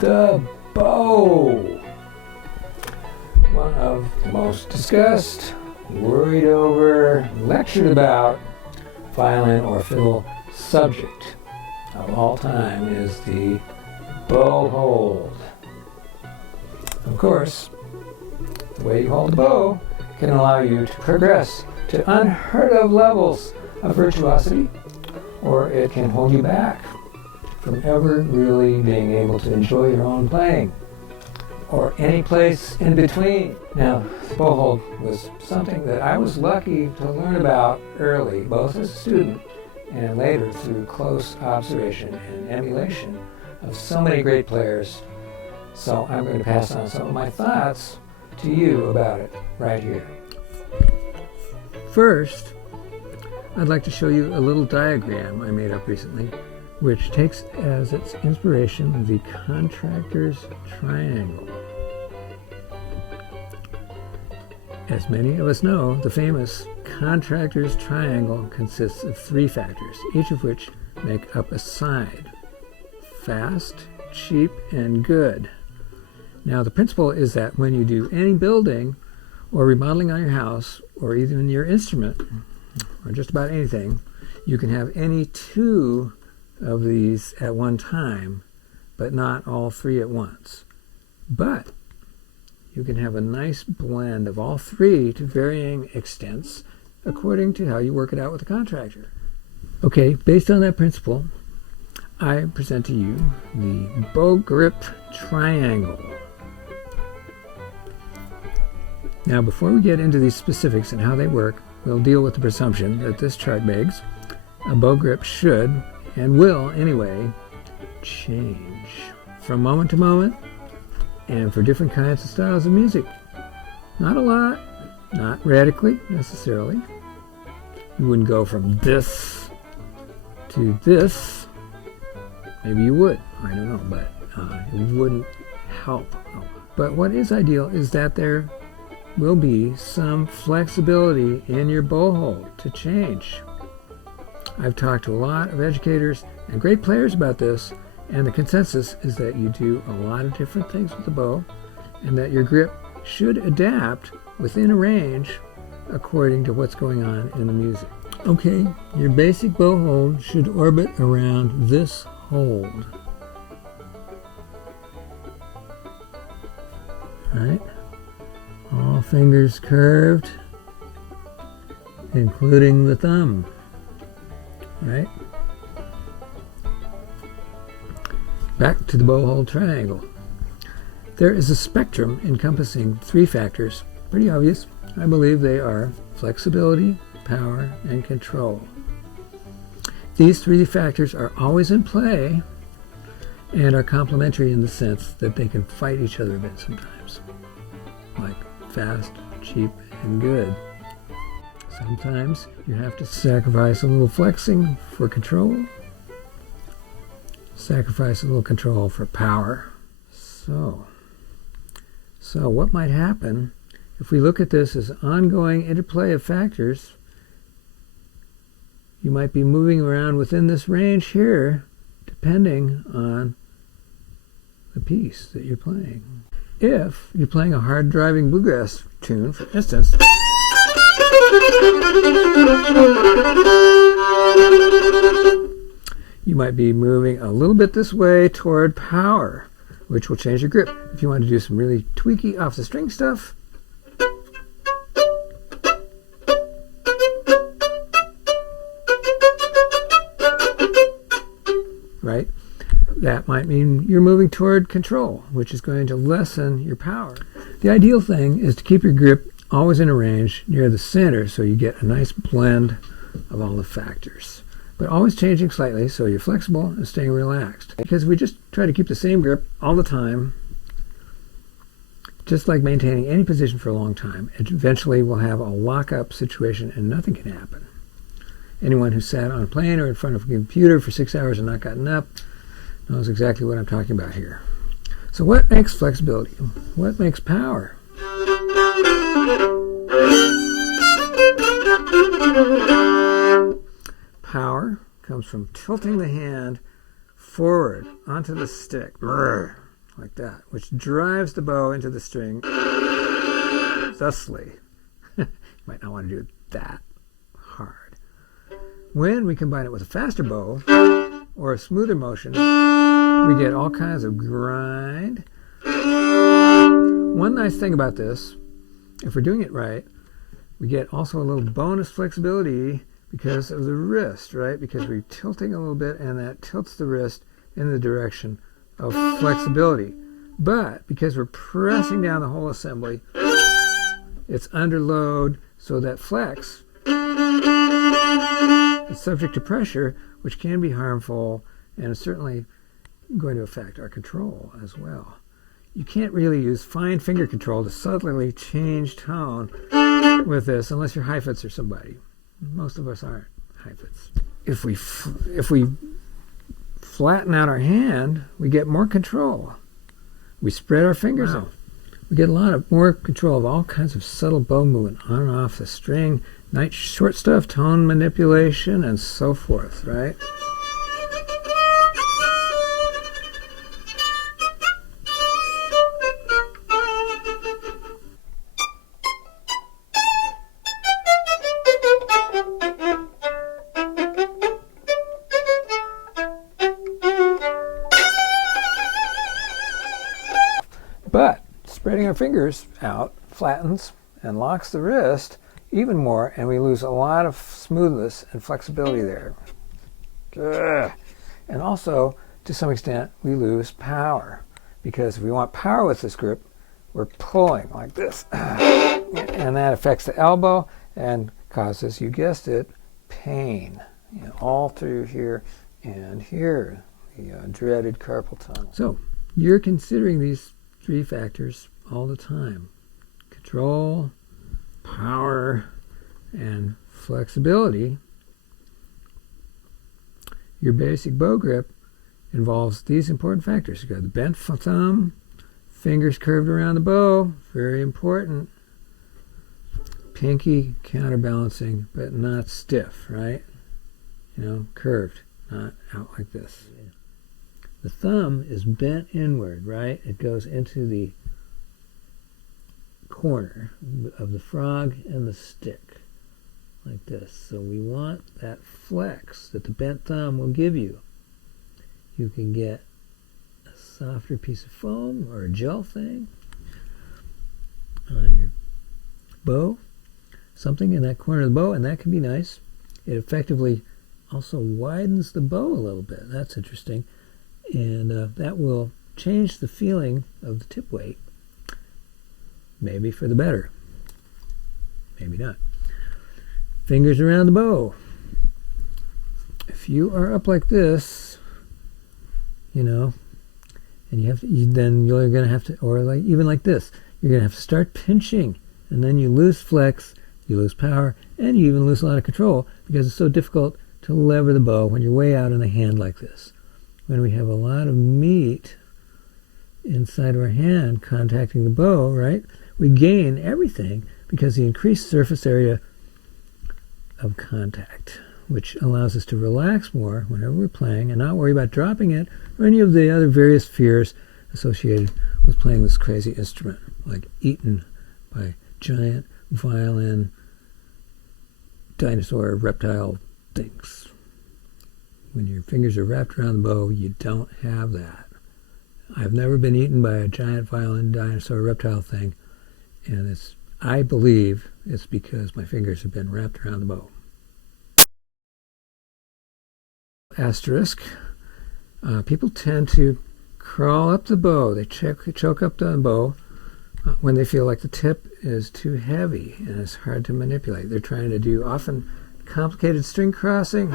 the bow. One of the most discussed, worried over, lectured about violin or fiddle subject of all time is the bow hold. Of course, the way you hold the bow can allow you to progress to unheard of levels of virtuosity, or it can hold you back from ever really being able to enjoy your own playing, or any place in between. Now, the bow hold was something that I was lucky to learn about early, both as a student and later through close observation and emulation of so many great players. So I'm going to pass on some of my thoughts to you about it right here. First, I'd like to show you a little diagram I made up recently, which takes as its inspiration the contractor's triangle. As many of us know, the famous contractor's triangle consists of three factors, each of which make up a side: fast, cheap, and good. Now, the principle is that when you do any building or remodeling on your house, or even your instrument, or just about anything, you can have any two of these at one time, but not all three at once. But you can have a nice blend of all three to varying extents according to how you work it out with the contractor. Okay, based on that principle, I present to you the bow grip triangle. Now, before we get into these specifics and how they work, we'll deal with the presumption that this chart begs. A bow grip should, and will anyway, change from moment to moment and for different kinds of styles of music. Not a lot, not radically necessarily. You wouldn't go from this to this. Maybe you would, I don't know, but it wouldn't help. But what is ideal is that there will be some flexibility in your bow hold to change. I've talked to a lot of educators and great players about this, and the consensus is that you do a lot of different things with the bow, and that your grip should adapt within a range according to what's going on in the music. Okay, your basic bow hold should orbit around this hold. Right? All fingers curved, including the thumb, right? Back to the bow hold triangle. There is a spectrum encompassing three factors, pretty obvious. I believe they are flexibility, power, and control. These three factors are always in play and are complementary in the sense that they can fight each other a bit sometimes, like fast, cheap, and good. Sometimes you have to sacrifice a little flexing for control, sacrifice a little control for power. So what might happen if we look at this as ongoing interplay of factors? You might be moving around within this range here, depending on the piece that you're playing. If you're playing a hard-driving bluegrass tune, for instance, you might be moving a little bit this way toward power, which will change your grip. If you want to do some really tweaky off-the-string stuff, right? That might mean you're moving toward control, which is going to lessen your power. The ideal thing is to keep your grip always in a range near the center so you get a nice blend of all the factors, but always changing slightly so you're flexible and staying relaxed. Because if we just try to keep the same grip all the time, just like maintaining any position for a long time, it eventually will have a lock-up situation and nothing can happen. Anyone who sat on a plane or in front of a computer for 6 hours and not gotten up knows exactly what I'm talking about here. So what makes flexibility? What makes power? Power comes from tilting the hand forward onto the stick, like that, which drives the bow into the string thusly. You might not want to do it that hard. When we combine it with a faster bow or a smoother motion, we get all kinds of grind. One nice thing about this, if we're doing it right, we get also a little bonus flexibility because of the wrist, right? Because we're tilting a little bit, and that tilts the wrist in the direction of flexibility. But because we're pressing down the whole assembly, it's under load, so that flex is subject to pressure, which can be harmful, and is certainly going to affect our control as well. You can't really use fine finger control to subtly change tone with this unless you're high-fits or somebody. Most of us aren't high-fits. If we flatten out our hand, we get more control. We spread our fingers out. We get a lot more control of all kinds of subtle bow movement on and off the string, nice short stuff, tone manipulation, and so forth, right? But spreading our fingers out flattens and locks the wrist even more, and we lose a lot of smoothness and flexibility there. And also, to some extent, we lose power, because if we want power with this grip, we're pulling like this. And that affects the elbow and causes, you guessed it, pain. You know, all through here and here, the dreaded carpal tunnel. So, you're considering these three factors all the time: control, power, and flexibility. Your basic bow grip involves these important factors. You've got the bent thumb, fingers curved around the bow, very important. Pinky counterbalancing, but not stiff, right? You know, curved, not out like this. The thumb is bent inward, right? It goes into the corner of the frog and the stick, like this. So we want that flex that the bent thumb will give you. You can get a softer piece of foam or a gel thing on your bow, something in that corner of the bow, and that can be nice. It effectively also widens the bow a little bit. That's interesting. And that will change the feeling of the tip weight, maybe for the better, maybe not. Fingers around the bow. If you are up like this, you know, and then you're going to have to, or like even like this, you're going to have to start pinching, and then you lose flex, you lose power, and you even lose a lot of control, because it's so difficult to lever the bow when you're way out in the hand like this. When we have a lot of meat inside of our hand contacting the bow, right, we gain everything because the increased surface area of contact, which allows us to relax more whenever we're playing and not worry about dropping it or any of the other various fears associated with playing this crazy instrument, like eaten by giant violin dinosaur reptile things. When your fingers are wrapped around the bow, you don't have that. I've never been eaten by a giant violin dinosaur reptile thing, and I believe it's because my fingers have been wrapped around the bow. Asterisk, people tend to crawl up the bow. They choke up the bow when they feel like the tip is too heavy and it's hard to manipulate. They're trying to do often complicated string crossing.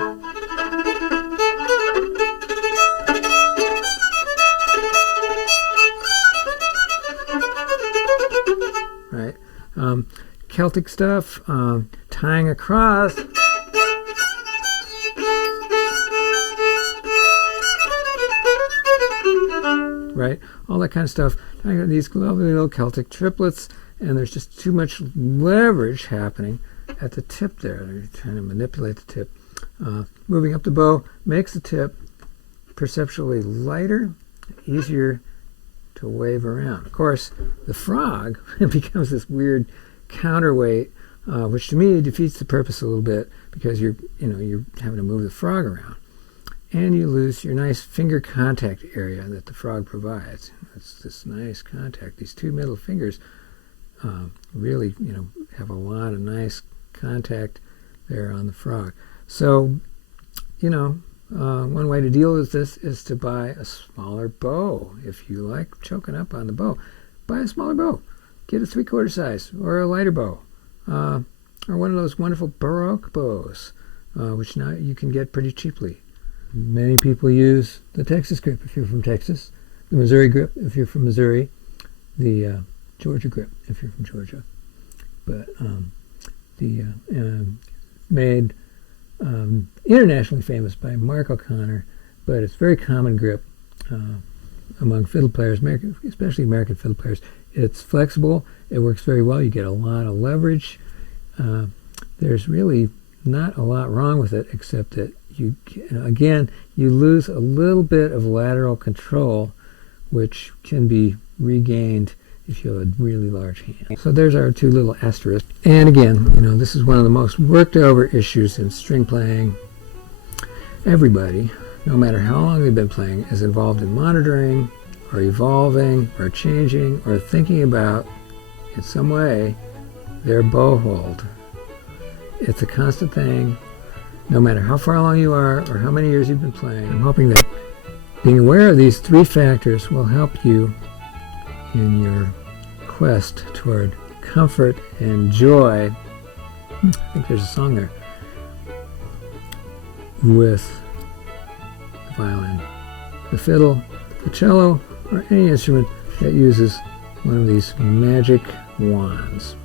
Right, Celtic stuff, tying across. Right, all that kind of stuff. Tying up these lovely little Celtic triplets, and there's just too much leverage happening at the tip there. They're trying to manipulate the tip. Moving up the bow makes the tip perceptually lighter, easier to wave around. Of course, the frog becomes this weird counterweight, which to me defeats the purpose a little bit, because you're having to move the frog around, and you lose your nice finger contact area that the frog provides. It's this nice contact. These two middle fingers really, have a lot of nice contact there on the frog. So, one way to deal with this is to buy a smaller bow. If you like choking up on the bow, buy a smaller bow. Get a 3/4 size or a lighter bow, or one of those wonderful Baroque bows, which now you can get pretty cheaply. Many people use the Texas grip if you're from Texas, the Missouri grip if you're from Missouri, the Georgia grip if you're from Georgia. But made internationally famous by Mark O'Connor, but it's very common grip among fiddle players, especially American fiddle players. It's flexible. It works very well. You get a lot of leverage. There's really not a lot wrong with it, except that you lose a little bit of lateral control, which can be regained if you have a really large hand. So there's our two little asterisks. And again, this is one of the most worked over issues in string playing. Everybody, no matter how long they've been playing, is involved in monitoring or evolving or changing or thinking about, in some way, their bow hold. It's a constant thing, no matter how far along you are or how many years you've been playing. I'm hoping that being aware of these three factors will help you in your quest toward comfort and joy. I think there's a song there. With the violin, the fiddle, the cello, or any instrument that uses one of these magic wands.